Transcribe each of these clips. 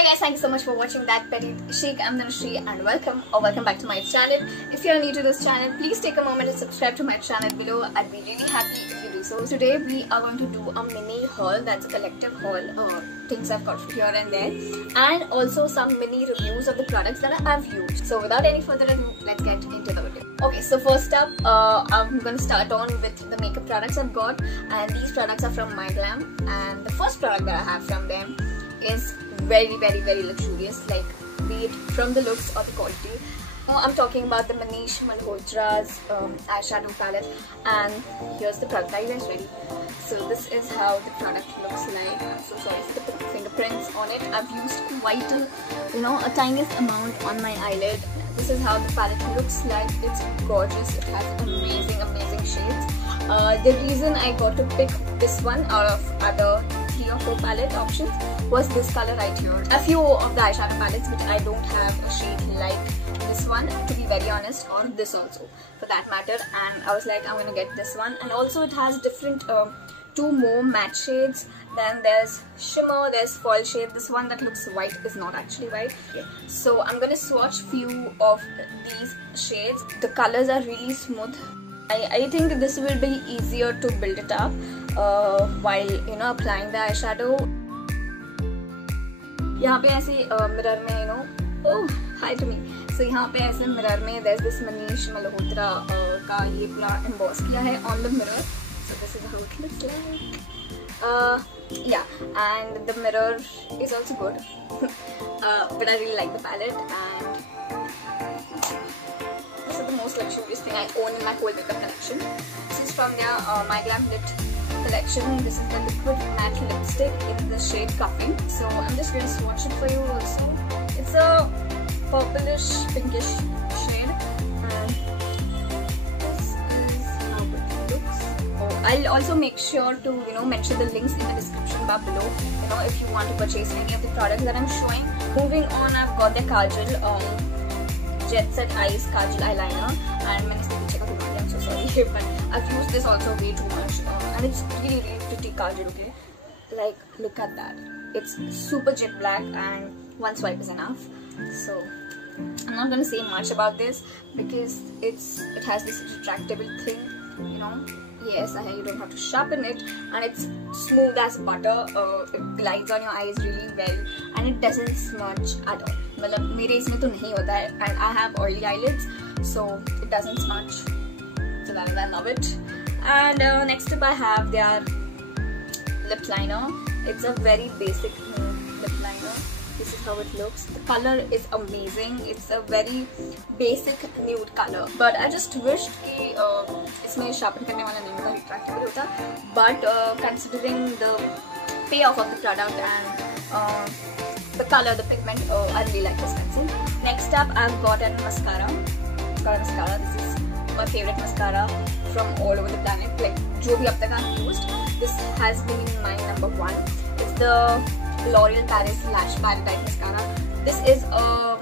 Hi guys, thank you so much for watching that Petty Chic. I'm Dhanushree and welcome back to my channel. If you are new to this channel, please take a moment to subscribe to my channel below. I'd be really happy if you do so. Today we are going to do a mini haul, that's a collective haul, things I've got from here and there, and also some mini reviews of the products that I've used. So without any further ado, let's get into the video. Okay, so first up, I'm going to start on with the makeup products I've got, and these products are from MyGlam, and the first product that I have from them is very luxurious, like be it from the looks or the quality. I'm talking about the Manish Malhotra's eyeshadow palette, and here's the product. Are you guys ready? So this is how the product looks like. I'm so sorry for the fingerprints on it. I've used quite a tiniest amount on my eyelid. This is how the palette looks like. It's gorgeous. It has amazing shades. The reason I got to pick this one out of other 3 or 4 palette options was this color right here. A few of the eyeshadow palettes which I don't have a shade like this one, to be very honest, or this also for that matter, and I was like, I'm gonna get this one. And also it has different 2 more matte shades. Then there's shimmer, there's foil shade. This one that looks white is not actually white. Okay. So I'm gonna swatch few of these shades. The colors are really smooth. I think this will be easier to build it up while applying the eyeshadow. यहाँ पे ऐसे mirror में oh hi to me. So यहाँ पे ऐसे mirror में there's this Manish Malhotra का ये पूरा emboss किया है on the mirror. So this is how it looks like. Yeah, and the mirror is also good. But I really like the palette, and this is the most luxurious thing I own in my whole makeup collection. This is from their MyGlam Lit collection. This is the liquid matte lipstick in the shade Coffee. So I'm just going to swatch it for you also. It's a purplish pinkish shade, and this is how it looks. I'll also make sure to mention the links in the description bar below, if you want to purchase any of the products that I'm showing. Moving on, I've got the Kajal Jet Set Eyes Kajal eyeliner, and I'm so sorry but I've used this also way too much, and it's really pretty Kajal. Okay, like look at that, it's super jet black and one swipe is enough. So I'm not gonna say much about this because it has this retractable thing, yes, you don't have to sharpen it, and it's smooth as butter. It glides on your eyes really well, and it doesn't smudge at all. मतलब मेरे इसमें तो नहीं होता है, and I have oily eyelids, so it doesn't smudge. So that is, I love it. And next up I have their lip liner. It's a very basic lip liner. This is how it looks. The color is amazing. It's a very basic nude color, but I just wished कि इसमें sharpen करने वाला नहीं होता, retractable होता. But considering the payoff of the product and the color, the pigment, I really like this pencil. Next up, I've got a mascara. This is my favorite mascara from all over the planet. Like जो भी अब तक I've used, this has been my #1. It's the L'Oreal Paris Lash Paradise mascara. This is a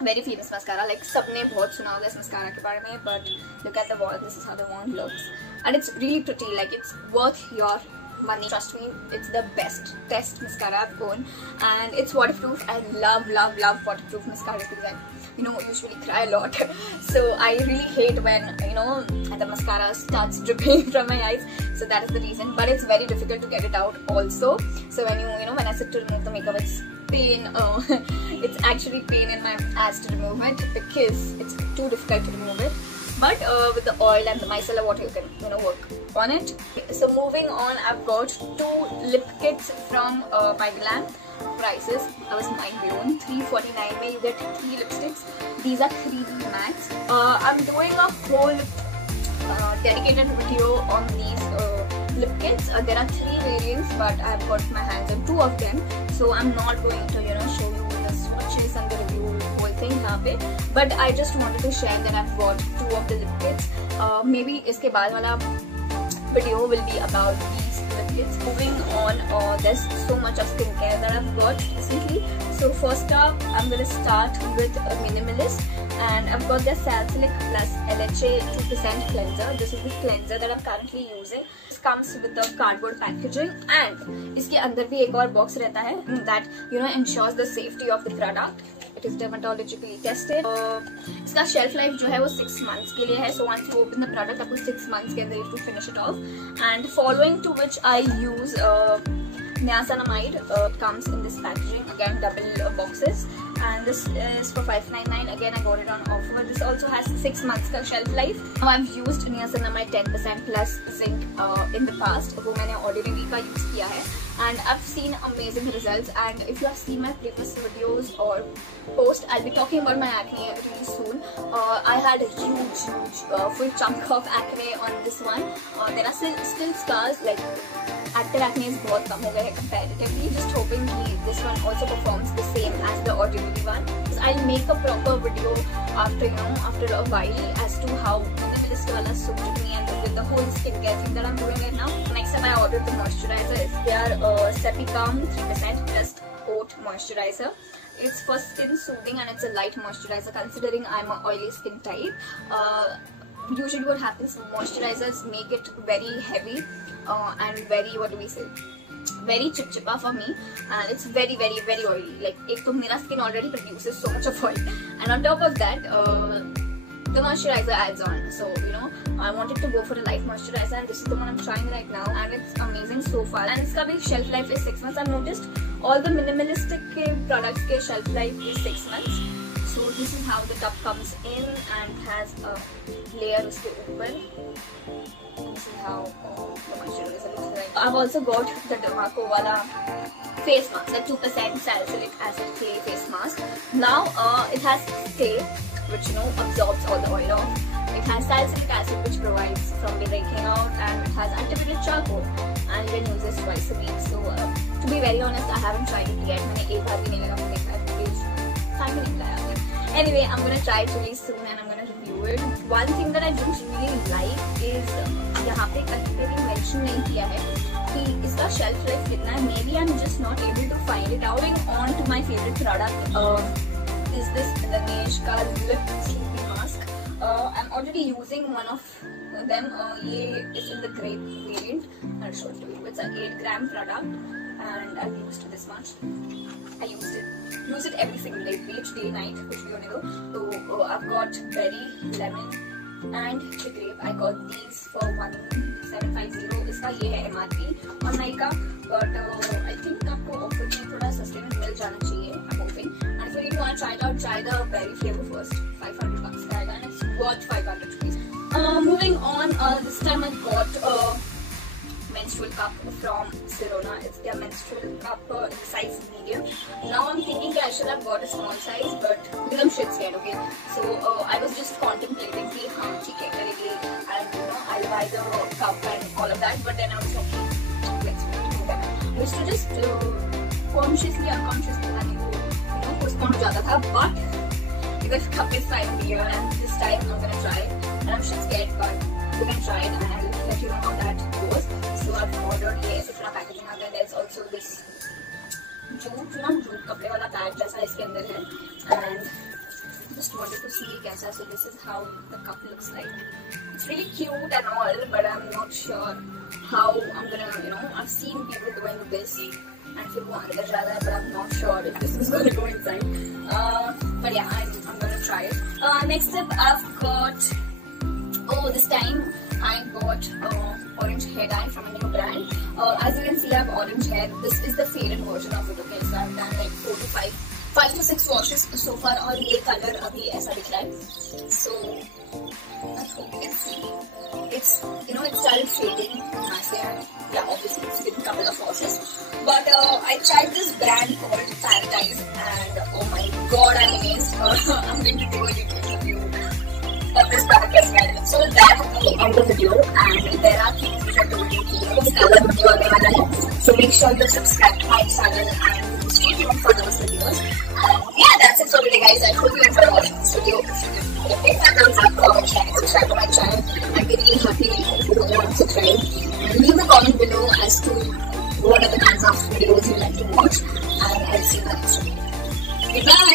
very famous mascara. Like सबने बहुत सुना होगा इस mascara के बारे में. But look at the wand. This is how the wand looks, and it's really pretty. Like it's worth your money. Trust me, it's the best mascara I've owned, and it's waterproof. I love waterproof mascaras because I usually cry a lot. So I really hate when the mascara starts dripping from my eyes. So that is the reason. But it's very difficult to get it out also. So when when I sit to remove the makeup, it's pain. It's actually pain in my eyes to remove it because it's too difficult to remove it. But with the oil and the micellar water, you can work on it. So moving on, I've got 2 lip kits from MyGlam. Prices, I was mind blown. $3.49 में you get 3 lipsticks. These are 3D mattes. I'm doing a whole dedicated video on these lip kits. There are 3 variants, but I've got my hands on 2 of them. So I'm not going to show you the swatches and the review whole thing यहाँ पे. But I just wanted to share that I've got 2 of the lip kits. Maybe इसके बाद वाला video will be about these lip kits. Moving on, there's so much of skincare that I've got recently. So first up, I'm gonna start with a Minimalist, and I've got the Salicylic Plus LHA 2% cleanser. This is the cleanser that I'm currently using. This comes with the cardboard packaging and इसके अंदर भी एक और box रहता है that ensures the safety of the product. It is dermatologically tested. इसका shelf life जो है वो 6 months के लिए है. So once you open the product, आपको 6 months के अंदर you have to finish it off. And following to which I use niacinamide. It comes in this packaging, again double boxes, and this is for $5.99. Again, I got it on offer. This also has 6 months का shelf life. Now I've used niacinamide 10% plus zinc in the past. वो मैंने Ordinary का use किया है, and I've seen amazing results. And if you have seen my previous videos or post, I'll be talking about my acne really soon. I had a huge full chunk of acne on this one. There are still scars, like active acne is बहुत कम हो गए है comparatively. Just hoping कि this one also performs the same as the Ordinary one. So I'll make a proper video after a while as to how minimalist wala suited me and with the whole skincare thing that I'm doing right now. Next time I ordered the moisturizer. It's their Cepicam 3% plus oat moisturizer. It's for skin soothing and it's a light moisturizer considering I'm an oily skin type. Usually what happens, moisturizers make it very heavy and very, what do we say, very chipchipa for me, and it's very oily. Like, ek to mera skin already produces so much of oil, and on top of that the moisturizer adds on. So I wanted to go for a light moisturizer, and this is the one I'm trying right now, and it's amazing so far. And its shelf life is 6 months. I've noticed all the minimalistic products ke shelf life is 6 months. So this is how the tub comes in, and it has a layer uske upar. This is how the moisturizer looks like. I've also got the Dermaco wala face mask, the 2% salicylic acid clay face mask. Now it has clay, which absorbs all the oil off. It has salicylic acid, which provides from breaking out, and it has activated charcoal, and you can use this twice a week. So to be very honest, I haven't tried it yet. मैंने एक बार भी नहीं लगा, मैंने time नहीं लगाया. Anyway, I'm gonna try it really soon and I'm gonna review it. One thing that I don't really like is यहाँ पे कहीं पे भी mention नहीं किया है कि इसका shelf life कितना है. Maybe I'm just not able to find it. Moving on to my favorite product is this Laneige का lip sleeping mask. I'm already using one of them. ये is in the grape variant. I'll show it to you. It's an 8-gram product, and I've used this much. I use it every single day, be it day, night, कुछ भी होने दो. So I've got berry, lemon, and the grape. I got these for 1750. इसका ये है MRP online का, but I think आपको offer में थोड़ा सस्ते में मिल जाना चाहिए. I'm hoping. And if you want to try it out, try the berry flavor first. $500 का आएगा, and it's worth 500 rupees. Moving on, this time I got menstrual cup from Sirona. It's their menstrual cup in size medium. Now I'm thinking I should have got a small size, but because I'm shit scared, okay. So I was just contemplating कि हाँ ठीक है करेंगे, and I'll buy the cup and all of that. But then I was like, let's do that. I used to just consciously, unconsciously postpone हो जाता था, but because cup is finally here, and this time I'm gonna try it, and I'm shit scared, but you can try it, and I'll let you know how that goes. So I've ordered ये ऐसे थोड़ा packaging आ गया. There's also this jute कपड़े वाला bag जैसा इसके अंदर है, and just wanted to see कैसा. So this is how the cup looks like. It's really cute and all, but I'm not sure how I'm gonna I've seen people doing this, and फिर वो अंदर जा रहा है, but I'm not sure if this is gonna go inside. But yeah, I'm gonna try it. Next up, I've got this time I got orange hair dye from a new brand. As you can see, I have orange hair. This is the faded version of it. Okay, so I've done like 5 to 6 washes so far, और ये color अभी ऐसा दिख रहा है. So I hope you can see. It's it started fading. Yeah, obviously it's been a couple of washes. But I tried this brand called Paradise, and oh my god, I'm amazed. I'm going to do a review of this product as well. So that will be the end of the video, and there are things which I told you this color video aane wala hai. So make sure you subscribe to my channel and stay tuned for those videos. Yeah, that's it for today, guys. I hope you enjoyed watching this video. If that thumbs up, comment, share, and subscribe to my channel. I'd be really happy if you want to subscribe. And leave a comment below as to what are the kinds of videos you like to watch, and I'll see you in the next video. Goodbye.